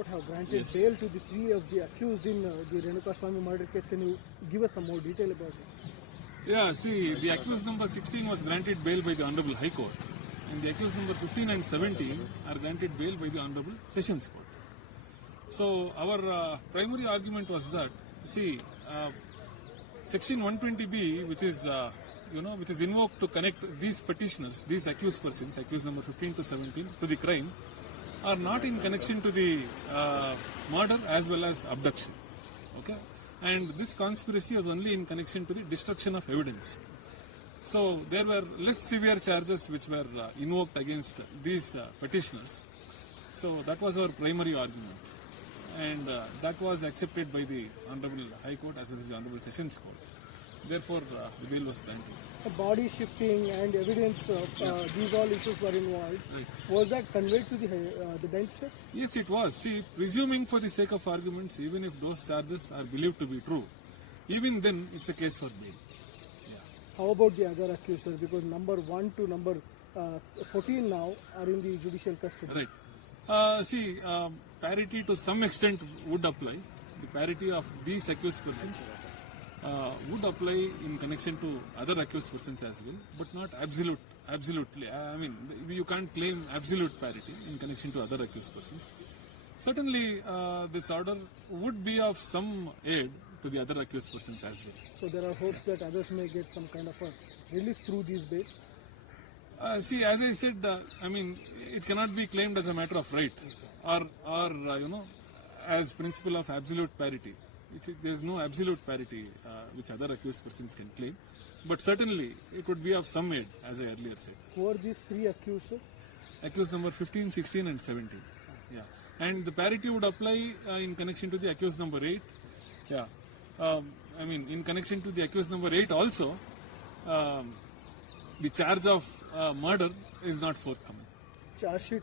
Court have granted bail to the three of the accused in the Renuka Swamy murder case. Can you give us some more detail about it? Yeah, see, the accused number 16 was granted bail by the Honorable High Court, and the accused number 15 and 17 are granted bail by the Honorable Sessions Court. So our primary argument was that, see, Section 120B, which is which is invoked to connect these petitioners, these accused persons, accused number 15 to 17, to the crime, are not in connection to the murder as well as abduction. Okay, and this conspiracy was only in connection to the destruction of evidence. So there were less severe charges which were invoked against these petitioners. So that was our primary argument, and that was accepted by the Honorable High Court as well as the Honorable Sessions Court. Therefore, the bail was granted. The body shifting and evidence, these all issues were involved. Right. Was that conveyed to the bench, sir? Yes, it was. See, presuming for the sake of arguments, even if those charges are believed to be true, even then it's a case for bail. Yeah. How about the other accused, sir? Because number 1 to number 14 now are in the judicial custody. Right. See, parity to some extent would apply. The parity of these accused persons would apply in connection to other accused persons as well, but not absolutely. I mean, you can't claim absolute parity in connection to other accused persons. Certainly, this order would be of some aid to the other accused persons as well. So there are hopes that others may get some kind of a relief through these bails. See, as I said, I mean, it cannot be claimed as a matter of right or as principle of absolute parity. There is no absolute parity which other accused persons can claim, but certainly it would be of some aid, as I earlier said. Who are these three accused, sir? Accused number 15, 16 and 17. Yeah. And the parity would apply in connection to the accused number 8. Yeah. I mean, in connection to the accused number 8 also, the charge of murder is not forthcoming. Charge sheet